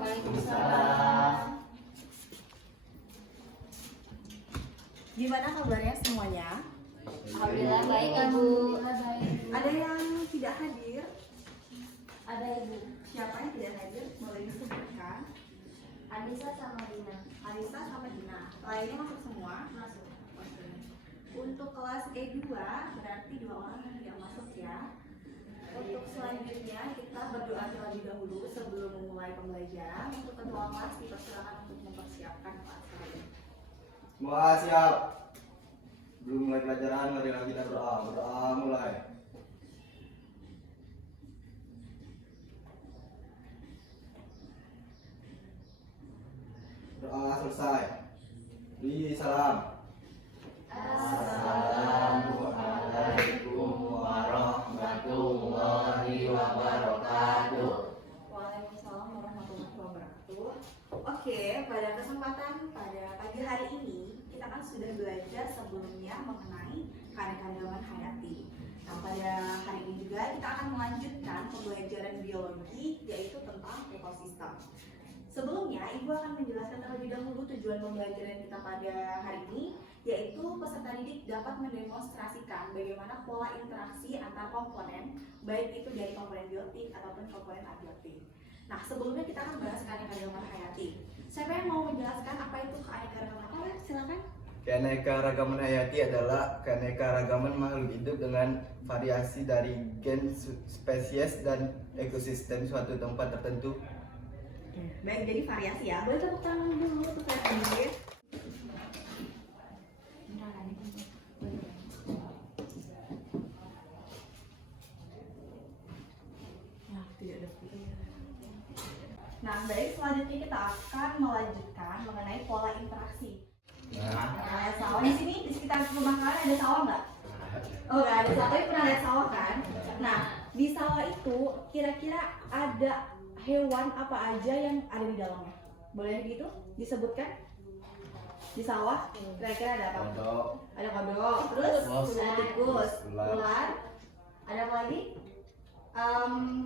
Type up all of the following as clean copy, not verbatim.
Waalaikumsalam. Gimana kabarnya semuanya? Alhamdulillah baik Ibu. Ada yang tidak hadir? Ada Ibu. Siapa yang tidak hadir? Boleh disebutkan. Anissa sama Dina. Anissa sama Dina. Lainnya masuk semua? Masuk. Oke. Untuk kelas E2 berarti 2 orang yang tidak masuk ya. Untuk selanjutnya kita berdoa terlebih dahulu sebelum memulai pembelajaran. Untuk ketua kelas dipersilakan untuk mempersiapkan kelas hari. Semua siap. Belum mulai pelajaran, marilah kita berdoa. Berdoa mulai. Doa selesai. Beri salam. Assalamualaikum warahmatullahi wabarakatuh. Waalaikumsalam warahmatullahi wabarakatuh. Oke, pada kesempatan pada pagi hari ini kita kan sudah belajar sebelumnya mengenai keanekaragaman hayati. Nah, pada hari ini juga kita akan melanjutkan pembelajaran biologi yaitu tentang ekosistem. Sebelumnya, Ibu akan menjelaskan terlebih dahulu tujuan pembelajaran kita pada hari ini, yaitu peserta didik dapat mendemonstrasikan bagaimana pola interaksi antar komponen, baik itu dari komponen biotik ataupun komponen abiotik. Nah, sebelumnya kita akan bahas keanekaragaman hayati. Siapa yang mau menjelaskan apa itu keanekaragaman hayati? Silakan. Keanekaragaman hayati adalah keanekaragaman makhluk hidup dengan variasi dari gen, spesies, dan ekosistem suatu tempat tertentu. Baik, jadi variasi ya. Boleh tepuk tangan dulu untuk kalian sendiri. Nah, tidak ada. Nah, baik, selanjutnya kita akan melanjutkan mengenai pola interaksi. Nah, lihat sawah di sini, di sekitar rumah kalian ada sawah nggak? Oh, nggak ada sawah, tapi pernah lihat sawah kan? Nah, di sawah itu kira-kira ada hewan apa aja yang ada di dalamnya? Boleh gitu disebutkan? Di sawah kira-kira ada apa? Kodok. Ada kodok, terus ada tikus, Ular. ular, ada apa lagi?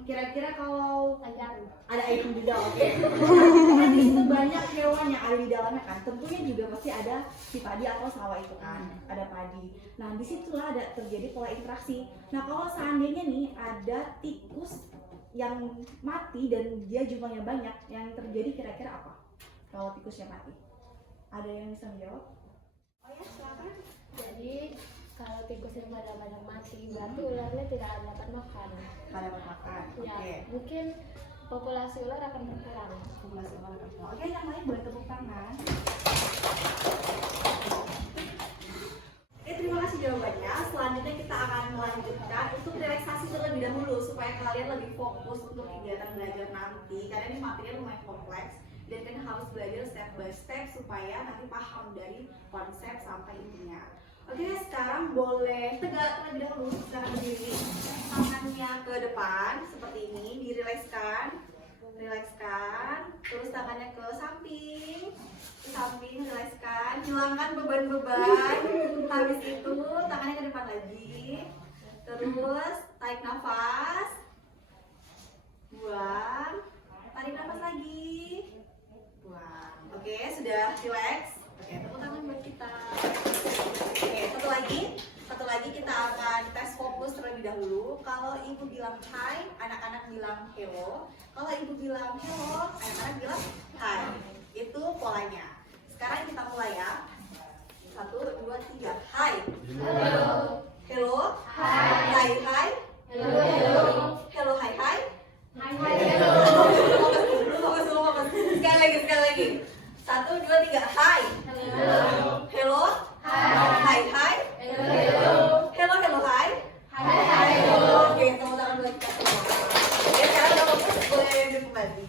Kira-kira kalau ada ayam juga, oke? Kan di situ banyak hewan yang ada di dalamnya kan. Tentunya juga pasti ada si padi atau sawah itu kan, ada padi. Nah, disitulah ada terjadi pola interaksi. Nah, kalau seandainya nih ada tikus yang mati dan dia jumlahnya banyak, yang terjadi kira-kira apa? Kalau tikusnya mati, ada yang bisa menjawab? Oh ya, silakan. Jadi kalau tikus yang pada mati, berarti ularnya tidak dapat makan. Pada makan, oke. Ya, mungkin populasi ular akan berkurang. Populasi ular akan berkurang. Oke, yang lain boleh tepuk tangan. Terima kasih jawabannya. Selanjutnya kita akan melanjutkan untuk relaksasi terlebih dahulu supaya kalian lebih fokus untuk kegiatan belajar nanti. Karena ini materinya lumayan kompleks dan kalian harus belajar step by step supaya nanti paham dari konsep sampai intinya. Oke, sekarang boleh tegak terlebih dahulu. Sekarang berdiri, tangannya ke depan seperti ini, dirilekskan. Rilekskan, terus tangannya ke samping, rilekskan, hilangkan beban-beban. Habis itu tangannya ke depan lagi, terus tarik nafas, buang, tarik nafas lagi, buang. Oke, sudah rileks. Oke, tepuk tangan buat kita. Oke, satu lagi kita akan tes fokus terlebih dahulu. Kalau ibu bilang hai, anak-anak bilang hello. Kalau ibu bilang hello, anak-anak bilang hai. Itu polanya. Sekarang kita mulai ya. 1, 2, 3. Hai. Halo. Hello. Hai. Hai, hai. Hello. Hello. Hello, hai, hai. Hai. Hello. Fokus. Sekali lagi. 1, 2, 3. Hai. Hello. Hello. Hai. Hai, hai. Hello. Hello, hai. Hai. Oke, tepuk tangan buat kita semua. Oke, sekarang udah fokus, boleh duduk kembali.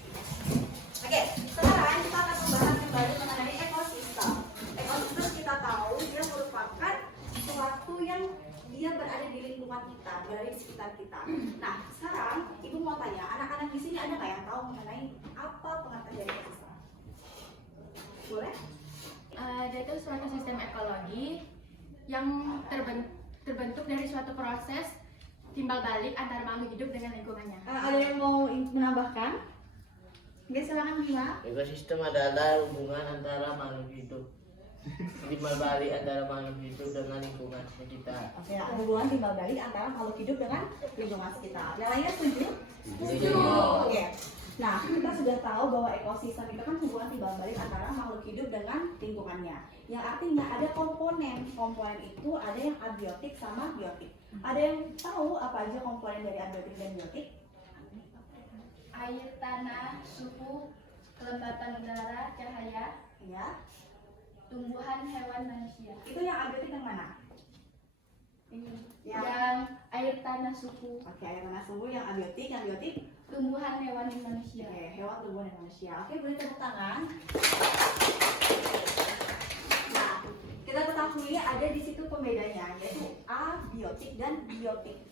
Oke, sekarang kita akan membahas kembali mengenai ekosistem. Ekosistem kita tahu dia merupakan sesuatu yang dia berada di lingkungan kita, berada di sekitar kita. Nah, sekarang ibu mau tanya, anak-anak di sini ada nggak yang tahu mengenai apa pengertian dari ekosistem? Boleh? Dia itu suatu sistem ekologi yang terbentuk dari suatu proses timbal balik antara makhluk hidup dengan lingkungannya. Ada yang mau menambahkan? Oke, silakan Bima. Ekosistem adalah hubungan antara makhluk hidup. Timbal balik antara makhluk hidup dengan lingkungan sekitar. Oke, hubungan timbal balik antara makhluk hidup dengan lingkungan sekitar. Yang lainnya setuju? Setuju. Oke. Nah, kita sudah tahu bahwa ekosistem itu kan hubungan timbal balik antara makhluk hidup dengan lingkungannya. Yang artinya ada komponen. Komponen itu ada yang abiotik sama biotik. Ada yang tahu apa aja komponen dari abiotik dan biotik? Air, tanah, suhu, kelembatan udara, cahaya, Ya. tumbuhan, hewan, manusia. Itu yang abiotik yang mana? Ini. Ya. Yang air, tanah, suhu, Oke, air tanah sumber yang abiotik, yang biotik. tumbuhan, hewan, dan manusia. Oke, hewan, tumbuhan, dan manusia. Oke, boleh tepuk tangan. Nah, kita ketahui ada di situ pembedanya, yaitu abiotik dan biotik.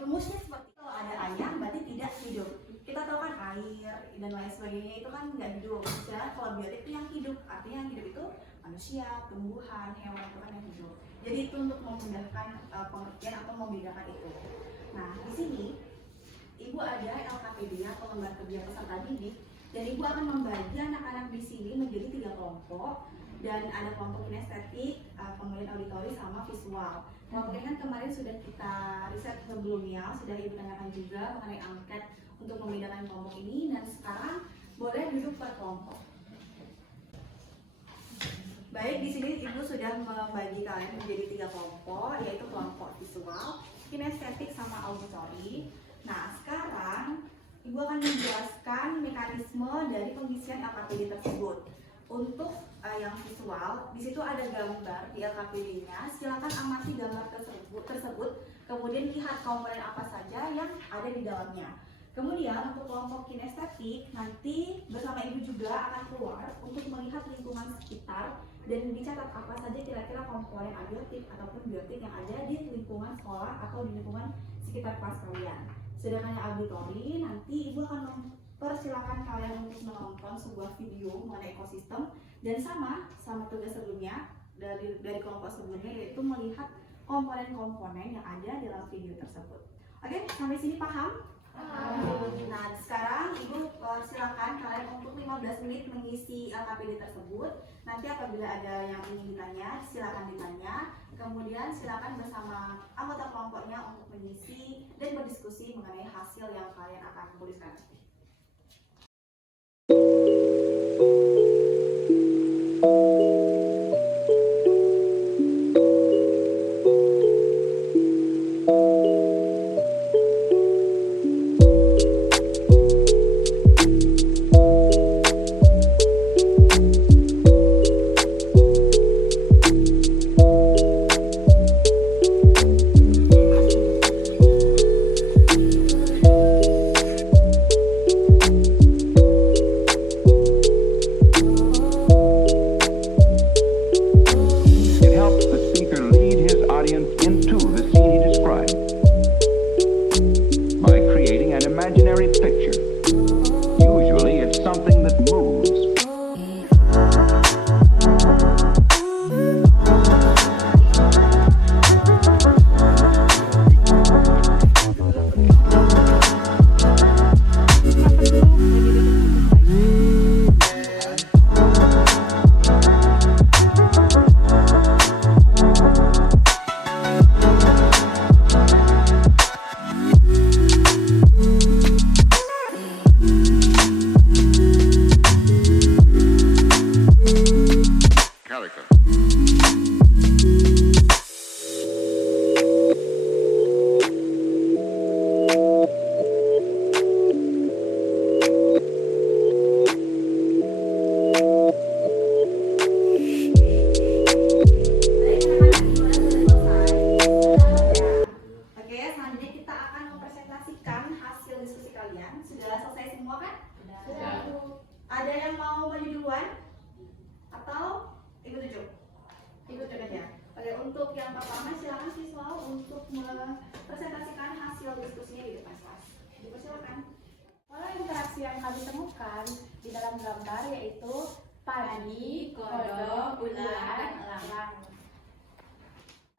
Rumusnya seperti kalau ada ayam berarti tidak hidup. Kita tahu kan air dan lain sebagainya itu kan nggak hidup. Sedangkan kalau biotik itu yang hidup, artinya yang hidup itu manusia, tumbuhan, hewan itu kan yang hidup. Jadi itu untuk memudahkan pengertian atau membedakan itu. Nah, di sini Ibu ada LKPD atau lembar kerja peserta didik, dan Ibu akan membagi anak-anak di sini menjadi 3 kelompok, dan ada kelompok kinestetik, kemudian auditori sama visual. Kelompok ini kan kemarin sudah kita riset sebelumnya, sudah Ibu tanyakan juga mengenai angket untuk membedakan kelompok ini, dan sekarang boleh duduk per kelompok. Baik, di sini Ibu sudah membagi kalian menjadi 3 kelompok, yaitu kelompok visual, kinestetik sama auditori. Nah, sekarang Ibu akan menjelaskan mekanisme dari pengisian LKPD tersebut. Untuk yang visual, di situ ada gambar di LKPD-nya. Silakan amati gambar tersebut, kemudian lihat komponen apa saja yang ada di dalamnya. Kemudian untuk kelompok kinestetik, nanti bersama Ibu juga akan keluar untuk melihat lingkungan sekitar dan dicatat apa saja kira-kira komponen abiotik ataupun biotik yang ada di lingkungan sekolah atau di lingkungan sekitar kelas kalian. Sedangkan yang auditori, nanti Ibu akan mempersilahkan kalian untuk menonton sebuah video mengenai ekosistem, dan sama tugas sebelumnya dari kelompok sebelumnya, yaitu melihat komponen-komponen yang ada dalam video tersebut. Oke, sampai sini paham? Nah, sekarang Ibu silakan kalian untuk 15 menit mengisi LKPD tersebut. Nanti apabila ada yang ingin ditanya, silakan ditanya. Kemudian silakan bersama anggota kelompoknya untuk mengisi dan berdiskusi mengenai hasil yang kalian akan tuliskan. It helps the speaker lead his audience into the scene he described by creating an imaginary picture. Usually it's something that moves. Character. Oke, selanjutnya kita akan mempresentasikan hasil diskusi kalian. Sudah selesai semua kan? Sudah. Ada yang mau maju duluan? Atau Ibu tunjuk? Ibu tunjuk aja. Oke, untuk yang pertama silakan visual untuk mempresentasikan hasil diskusinya di depan kelas. Dipersilakan. Pola interaksi yang kami temukan di dalam gambar yaitu padi, kodok, ular, elang.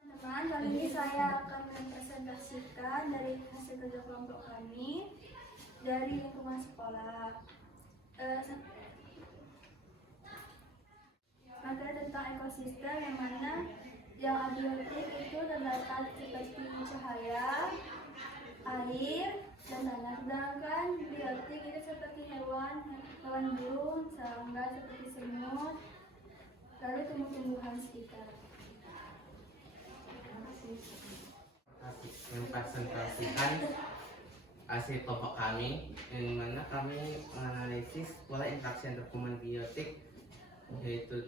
Teman-teman, kali ini saya akan mempresentasikan dari hasil kerja kelompok kami dari lingkungan sekolah. materi tentang ekosistem yang mana yang abiotik itu terdapat seperti cahaya, air, dan tanah. Sedangkan biotik itu seperti hewan burung, serangga seperti semut, lalu tumbuh-tumbuhan sekitar. Mempresentasikan hasil kelompok kami, yang mana kami menganalisis pola interaksi antar kuman biotik, yaitu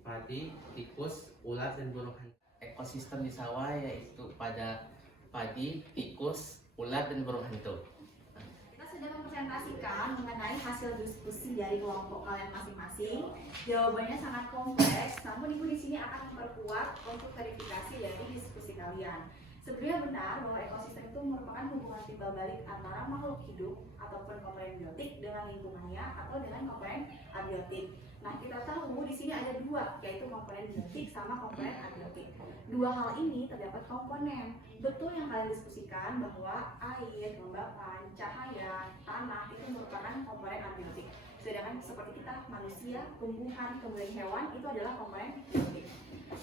padi, tikus, ulat, dan burung hantu. Ekosistem di sawah yaitu pada padi, tikus, ulat, dan burung hantu. Kita sudah mempresentasikan mengenai hasil diskusi dari kelompok kalian masing-masing. Jawabannya sangat kompleks, namun Ibu di sini akan memperkuat untuk verifikasi dari diskusi kalian. Sebenarnya benar bahwa ekosistem itu merupakan hubungan timbal balik antara makhluk hidup ataupun komponen biotik dengan lingkungannya atau dengan komponen abiotik. Nah, kita tahu di sini ada dua, yaitu komponen biotik sama komponen abiotik. Dua hal ini terdapat komponen. Betul yang kalian diskusikan bahwa air, kelembapan, cahaya, tanah itu merupakan komponen abiotik. Sedangkan seperti kita, manusia, tumbuhan, kemudian hewan itu adalah komponen biotik.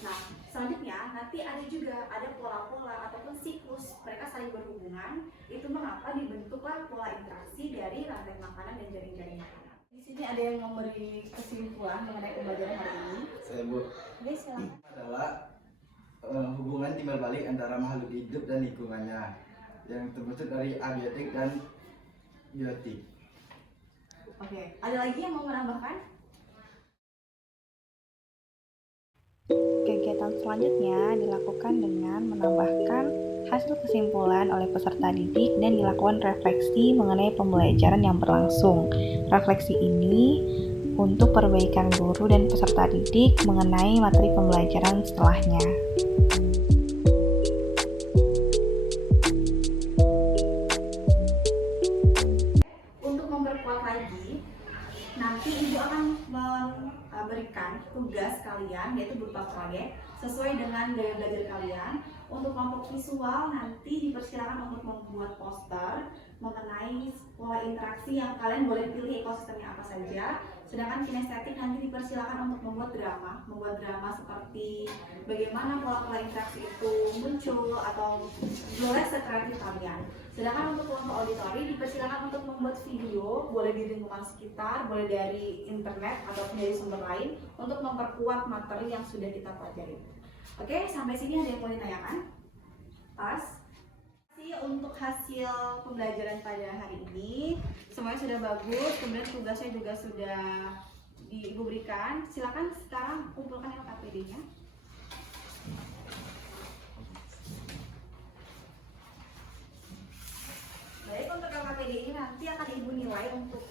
Nah, selanjutnya nanti ada pola-pola ataupun siklus mereka saling berhubungan. Itu mengapa dibentuklah pola interaksi dari rantai makanan dan jaring-jaring makanan. Di sini ada yang memberi kesimpulan mengenai pembelajaran hari ini. Saya Bu, Oke, silakan. adalah hubungan timbal balik antara makhluk hidup dan lingkungannya yang terbentuk dari abiotik dan biotik. Oke, ada lagi yang mau menambahkan? Kegiatan selanjutnya dilakukan dengan menambahkan hasil kesimpulan oleh peserta didik dan dilakukan refleksi mengenai pembelajaran yang berlangsung. Refleksi ini untuk perbaikan guru dan peserta didik mengenai materi pembelajaran setelahnya. Untuk memperkuat lagi, nanti Ibu akan memberikan tugas kalian, yaitu berupa proyek sesuai dengan gaya belajar kalian. Untuk kelompok visual nanti dipersilakan untuk membuat poster mengenai pola interaksi yang kalian boleh pilih ekosistemnya apa saja. Sedangkan kinestetik nanti dipersilakan untuk membuat drama seperti bagaimana pola-pola interaksi itu muncul atau boleh sekreatif kalian. Sedangkan untuk kelompok auditori dipersilakan untuk membuat video, boleh di lingkungan sekitar, boleh dari internet ataupun dari sumber lain untuk memperkuat materi yang sudah kita pelajari. Oke, sampai sini ada yang mau ditanyakan? Pas. Untuk hasil pembelajaran pada hari ini semuanya sudah bagus, kemudian tugasnya juga sudah Ibu berikan. Silakan sekarang kumpulkan LKPD-nya. Baik, untuk LKPD ini nanti akan Ibu nilai untuk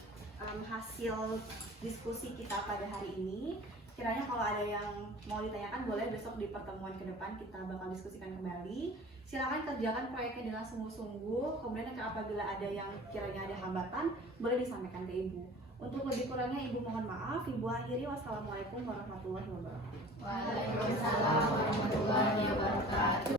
hasil diskusi kita pada hari ini. Kiranya kalau ada yang mau ditanyakan boleh besok di pertemuan ke depan kita bakal diskusikan kembali. Silakan kerjakan proyeknya dengan sungguh-sungguh. Kemudian apabila ada yang kiranya ada hambatan boleh disampaikan ke Ibu. Untuk lebih kurangnya Ibu mohon maaf. Ibu akhiri, wassalamualaikum warahmatullahi wabarakatuh. Waalaikumsalam warahmatullahi wabarakatuh.